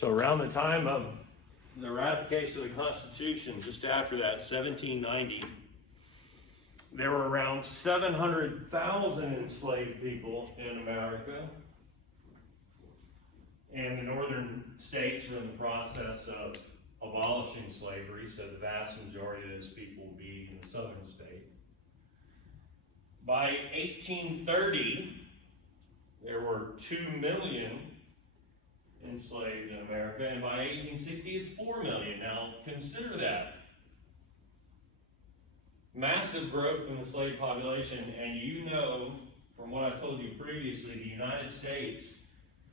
So around the time of the ratification of the Constitution, just after that, 1790, there were around 700,000 enslaved people in America. And the northern states were in the process of abolishing slavery, so the vast majority of those people would be in the southern state. By 1830, there were 2 million enslaved in America, and by 1860 it's 4 million. Now consider that. Massive growth in the slave population, and you know from what I've told you previously, the United States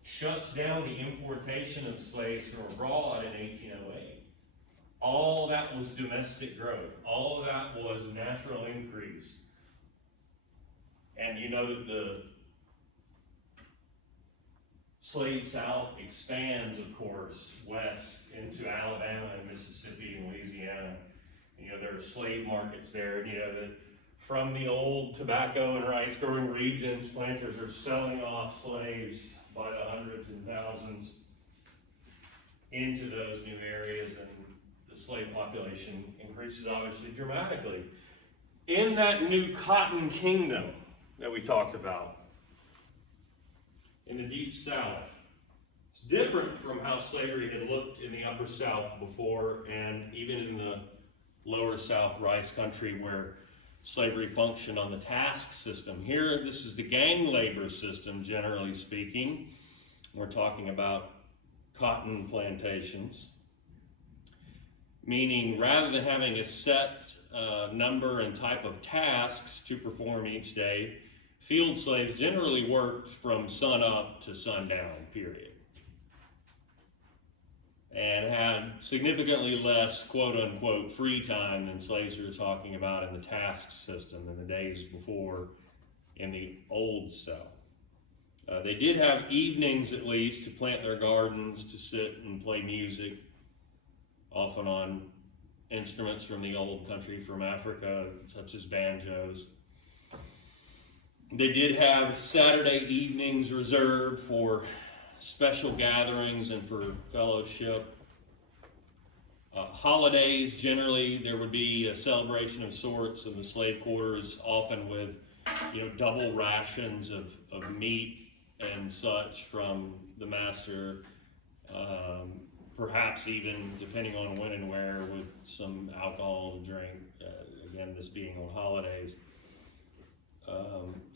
shuts down the importation of slaves from abroad in 1808. All that was domestic growth. All of that was natural increase. And you know that the slave South expands, of course, west into Alabama and Mississippi and Louisiana. You know, there are slave markets there. You know, that from the old tobacco and rice growing regions, planters are selling off slaves by the hundreds and thousands into those new areas, and the slave population increases obviously dramatically. In that new cotton kingdom that we talked about, in the deep South, it's different from how slavery had looked in the upper South before, and even in the lower South rice country where slavery functioned on the task system. Here, this is the gang labor system, generally speaking. We're talking about cotton plantations, meaning rather than having a set number and type of tasks to perform each day, field slaves generally worked from sun up to sundown, period, and had significantly less quote-unquote free time than slaves we were talking about in the task system in the days before in the old South. They did have evenings at least to plant their gardens, to sit and play music, often on instruments from the old country from Africa, such as banjos. They did have Saturday evenings reserved for special gatherings and for fellowship. Holidays, generally, there would be a celebration of sorts in the slave quarters, often with, double rations of meat and such from the master, perhaps even, depending on when and where, with some alcohol to drink, again, this being on holidays.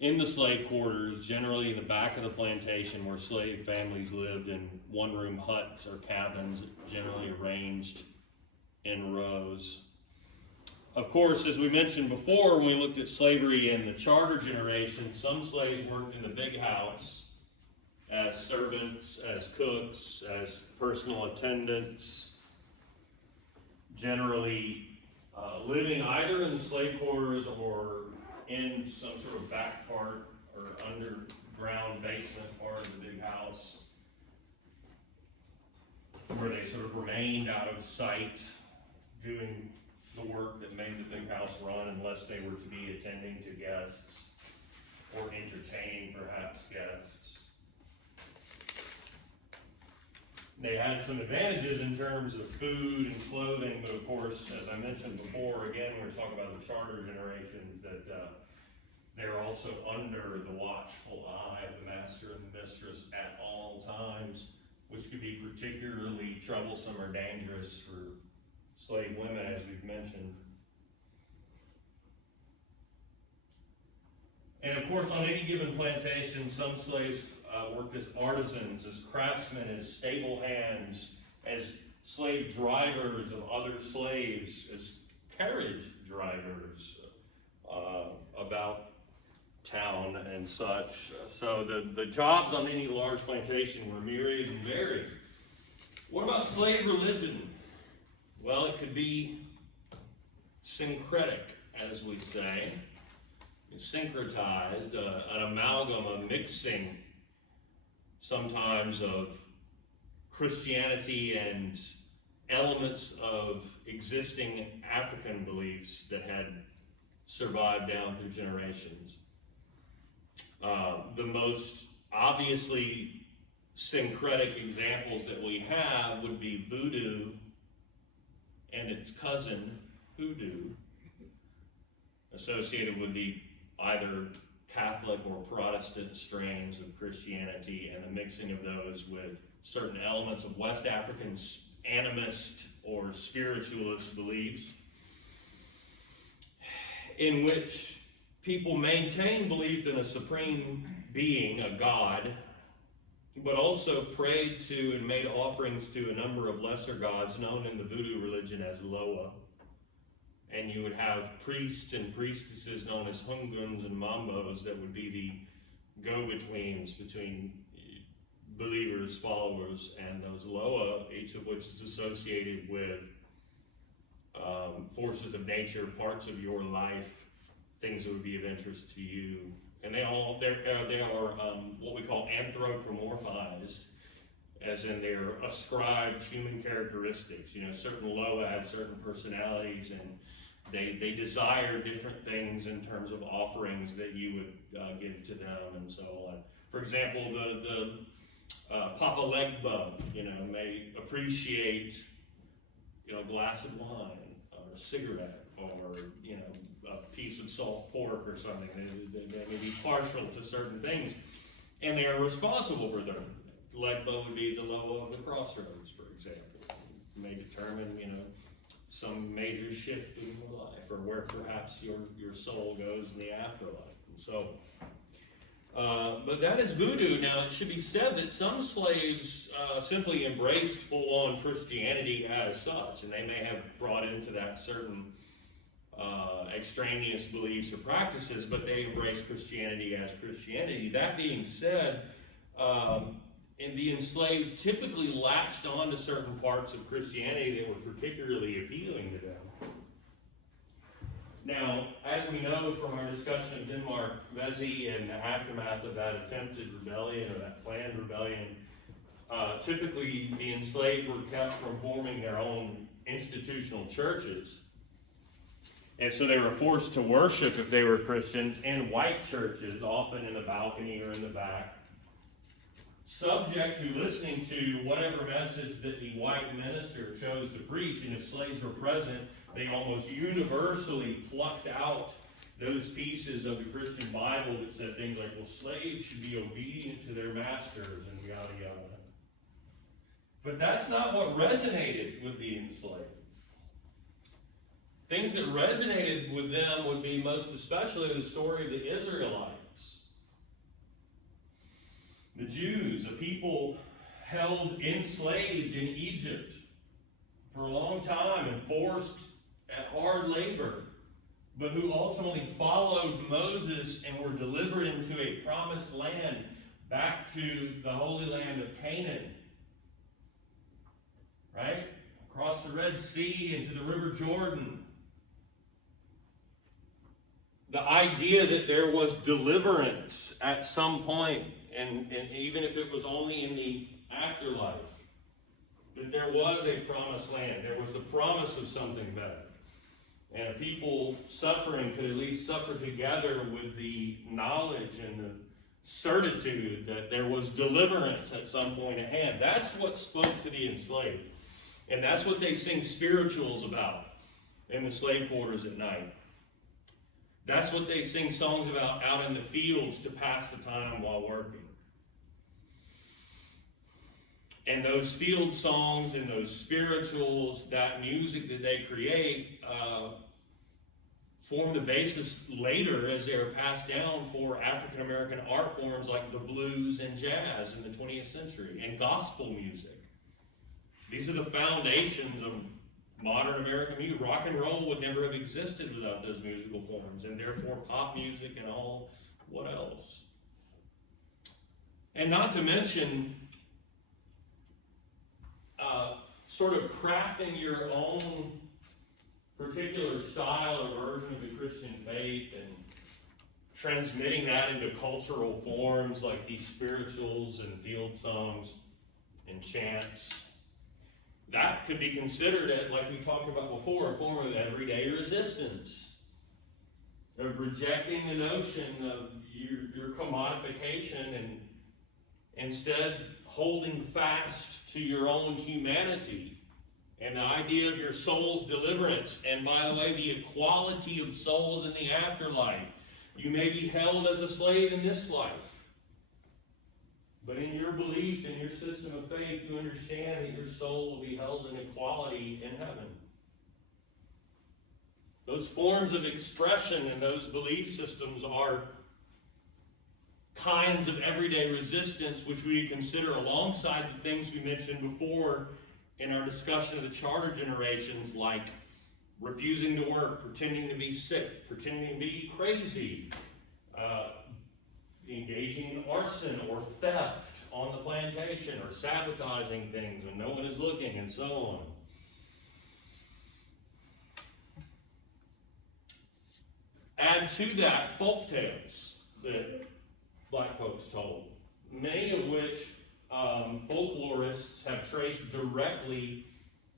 In the slave quarters, generally in the back of the plantation where slave families lived in one-room huts or cabins, generally arranged in rows. Of course, as we mentioned before, when we looked at slavery in the charter generation, some slaves worked in the big house as servants, as cooks, as personal attendants, generally living either in the slave quarters or in some sort of back part or underground basement part of the big house, where they sort of remained out of sight, doing the work that made the big house run, unless they were to be attending to guests or entertaining perhaps guests. They had some advantages in terms of food and clothing, but of course, as I mentioned before, again, we were talking about the charter generations, that they're also under the watchful eye of the master and the mistress at all times, which could be particularly troublesome or dangerous for slave women, as we've mentioned. And of course, on any given plantation, some slaves worked as artisans, as craftsmen, as stable hands, as slave drivers of other slaves, as carriage drivers about town and such. So the jobs on any large plantation were myriad and varied. What about slave religion? Well, it could be syncretic, as we say, syncretized, an amalgam, a mixing sometimes of Christianity and elements of existing African beliefs that had survived down through generations. The most obviously syncretic examples that we have would be voodoo and its cousin, hoodoo, associated with the either Catholic or Protestant strains of Christianity, and the mixing of those with certain elements of West African animist or spiritualist beliefs, in which people maintain belief in a supreme being, a god, but also prayed to and made offerings to a number of lesser gods known in the voodoo religion as Loa. And you would have priests and priestesses known as hunguns and mambos that would be the go-betweens between believers, followers, and those Loa, each of which is associated with forces of nature, parts of your life, things that would be of interest to you. And they are what we call anthropomorphized, as in they're ascribed human characteristics. You know, certain Loa had certain personalities, and they desire different things in terms of offerings that you would give to them, and so on. For example, the Papa Legba, may appreciate, a glass of wine or a cigarette or, a piece of salt pork or something. They may be partial to certain things, and they are responsible for them. Legba would be the Loa of the crossroads, for example. You may determine, some major shift in your life, or where perhaps your soul goes in the afterlife. And so, but that is voodoo. Now, it should be said that some slaves simply embraced full-on Christianity as such, and they may have brought into that certain extraneous beliefs or practices, but they embraced Christianity as Christianity. That being said, and the enslaved typically latched on to certain parts of Christianity that were particularly appealing to them. Now, as we know from our discussion of Denmark Vesey and the aftermath of that attempted rebellion or that planned rebellion, typically the enslaved were kept from forming their own institutional churches. And so they were forced to worship, if they were Christians, in white churches, often in the balcony or in the back, subject to listening to whatever message that the white minister chose to preach. And if slaves were present, they almost universally plucked out those pieces of the Christian Bible that said things like, well, slaves should be obedient to their masters and yada yada. But that's not what resonated with the enslaved. Things that resonated with them would be most especially the story of the Israelites. The Jews, a people held enslaved in Egypt for a long time and forced at hard labor, but who ultimately followed Moses and were delivered into a promised land, back to the Holy Land of Canaan. Right? Across the Red Sea into the River Jordan. The idea that there was deliverance at some point, and even if it was only in the afterlife, that there was a promised land, there was the promise of something better. And a people suffering could at least suffer together with the knowledge and the certitude that there was deliverance at some point at hand. That's what spoke to the enslaved. And that's what they sing spirituals about in the slave quarters at night. That's what they sing songs about out in the fields to pass the time while working. And those field songs and those spirituals, that music that they create, form the basis later as they are passed down for African American art forms like the blues and jazz in the 20th century, and gospel music. These are the foundations of modern American music. Rock and roll would never have existed without those musical forms, and therefore pop music and all what else. And not to mention sort of crafting your own particular style or version of the Christian faith and transmitting that into cultural forms like these spirituals and field songs and chants. That could be considered, like we talked about before, a form of everyday resistance, of rejecting the notion of your commodification and Instead, holding fast to your own humanity and the idea of your soul's deliverance, and by the way, the equality of souls in the afterlife. You may be held as a slave in this life, but in your belief, in your system of faith, you understand that your soul will be held in equality in heaven. Those forms of expression and those belief systems are kinds of everyday resistance which we consider alongside the things we mentioned before in our discussion of the charter generations, like refusing to work, pretending to be sick, pretending to be crazy, engaging in arson or theft on the plantation, or sabotaging things when no one is looking, and so on. Add to that folk tales that black folks told, many of which folklorists have traced directly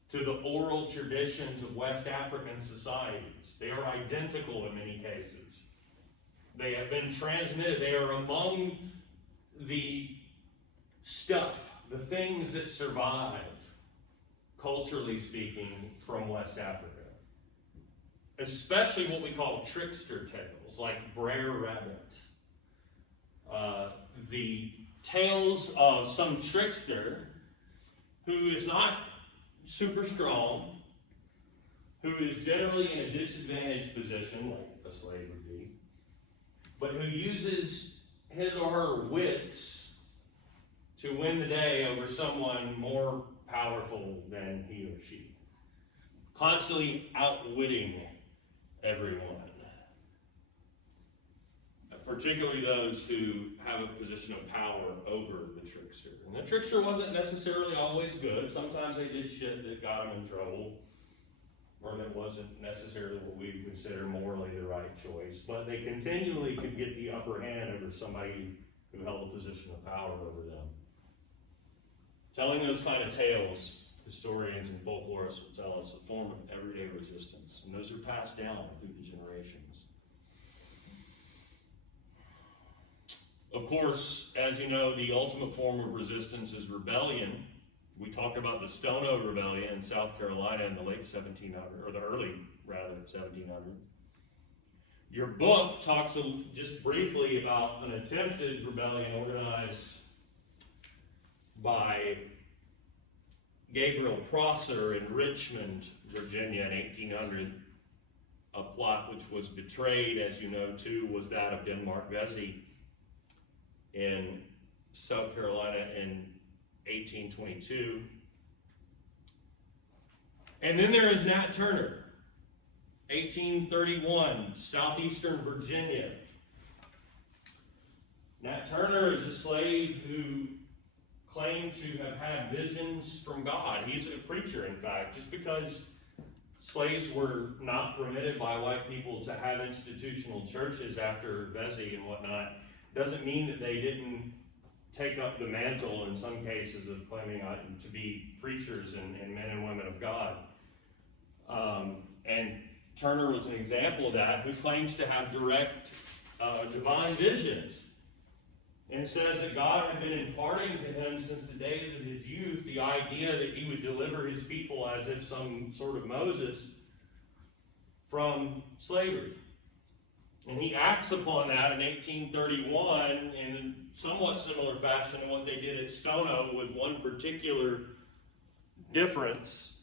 to the oral traditions of West African societies. They are identical in many cases. They have been transmitted. They are among the stuff, the things that survive, culturally speaking, from West Africa. Especially what we call trickster tales, like Brer Rabbit. The tales of some trickster who is not super strong, who is generally in a disadvantaged position, like a slave would be, but who uses his or her wits to win the day over someone more powerful than he or she. Constantly outwitting everyone. Particularly those who have a position of power over the trickster. And the trickster wasn't necessarily always good. Sometimes they did shit that got them in trouble, or that wasn't necessarily what we would consider morally the right choice. But they continually could get the upper hand over somebody who held a position of power over them. Telling those kind of tales, historians and folklorists will tell us, a form of everyday resistance. And those are passed down through the generations. Of course, as you know, the ultimate form of resistance is rebellion. We talked about the Stono Rebellion in South Carolina in the late 1700s, or the early, rather, 1700s. Your book talks just briefly about an attempted rebellion organized by Gabriel Prosser in Richmond, Virginia in 1800. A plot which was betrayed, as you know, too, was that of Denmark Vesey in South Carolina in 1822. And then there is Nat Turner, 1831, southeastern Virginia. Nat Turner is a slave who claimed to have had visions from God. He's a preacher, in fact. Just because slaves were not permitted by white people to have institutional churches after Vesey and whatnot doesn't mean that they didn't take up the mantle in some cases of claiming to be preachers and men and women of God. And Turner was an example of that, who claims to have direct divine visions, and says that God had been imparting to him since the days of his youth the idea that he would deliver his people as if some sort of Moses from slavery. And he acts upon that in 1831 in somewhat similar fashion to what they did at Stono, with one particular difference.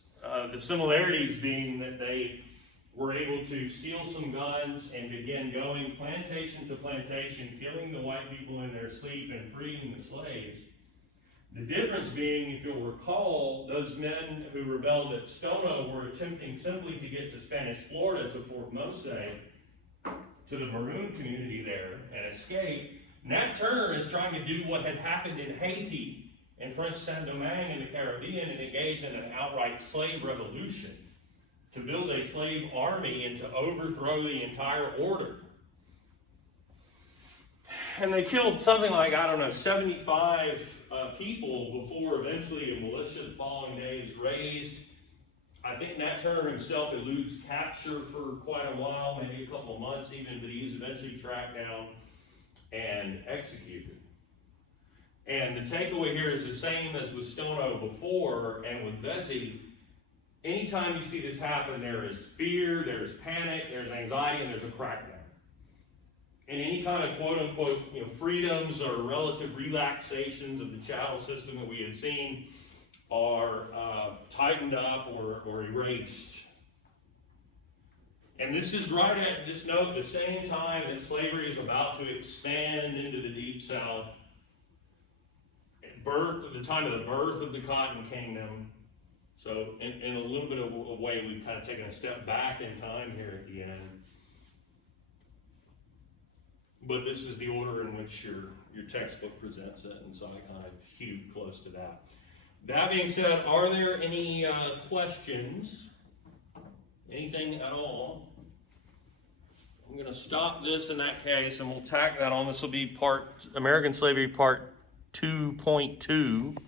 The similarities being that they were able to steal some guns and begin going plantation to plantation, killing the white people in their sleep and freeing the slaves. The difference being, if you'll recall, those men who rebelled at Stono were attempting simply to get to Spanish Florida, to Fort Mose, to the Maroon community there, and escape. Nat Turner is trying to do what had happened in Haiti and French Saint-Domingue in the Caribbean, and engage in an outright slave revolution, to build a slave army and to overthrow the entire order. And they killed something like, 75 people before eventually a militia the following day is raised. I think Nat Turner himself eludes capture for quite a while, maybe a couple of months even, but he is eventually tracked down and executed. And the takeaway here is the same as with Stono before and with Vesey. Anytime you see this happen, there is fear, there's panic, there's anxiety, and there's a crackdown. And any kind of quote-unquote, freedoms or relative relaxations of the chattel system that we had seen are tightened up or erased. And this is right at, just note, the same time that slavery is about to expand into the Deep South. The time of the birth of the Cotton Kingdom. So in a little bit of a way, we've kind of taken a step back in time here at the end. But this is the order in which your textbook presents it, and so I kind of hewed close to that. That being said, are there any questions? Anything at all? I'm going to stop this in that case, and we'll tack that on. This will be American Slavery Part 2.2.